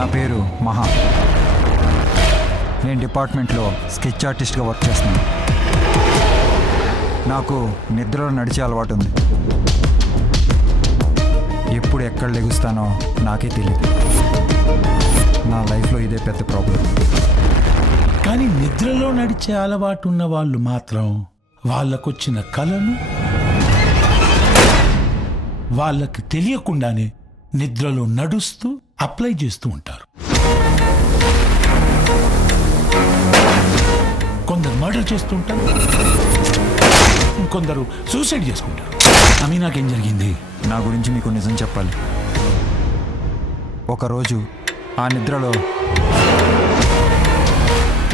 నా పేరు మహా. నేను డిపార్ట్మెంట్లో స్కెచ్ ఆర్టిస్ట్గా వర్క్ చేస్తున్నాను. నాకు నిద్రలో నడిచే అలవాటు ఉంది. ఎప్పుడు ఎక్కడ లెగుస్తానో నాకే తెలియదు. నా లైఫ్లో ఇదే పెద్ద ప్రాబ్లం. కానీ నిద్రలో నడిచే అలవాటు ఉన్న వాళ్ళు మాత్రం వాళ్ళకొచ్చిన కలను వాళ్ళకి తెలియకుండానే నిద్రలో నడుస్తూ అప్లై చేస్తూ ఉంటారు. కొందరు మర్డర్ చేస్తుంటారు, కొందరు సూసైడ్ చేసుకుంటారు. నాకేం జరిగింది? నా గురించి మీకు నిజం చెప్పాలి. ఒకరోజు ఆ నిద్రలో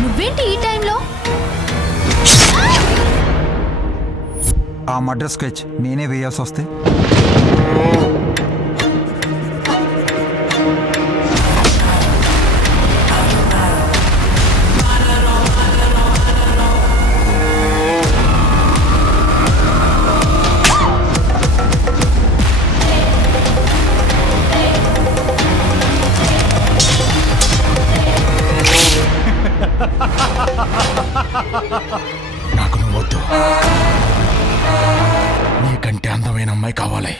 నువ్వేంటి ఈ టైంలో? ఆ మర్డర్ స్కెచ్ నేనే వేయాల్సి వస్తే నాకు నువ్వు వద్దు, నీకంటే అందమైన అమ్మాయి కావాలి.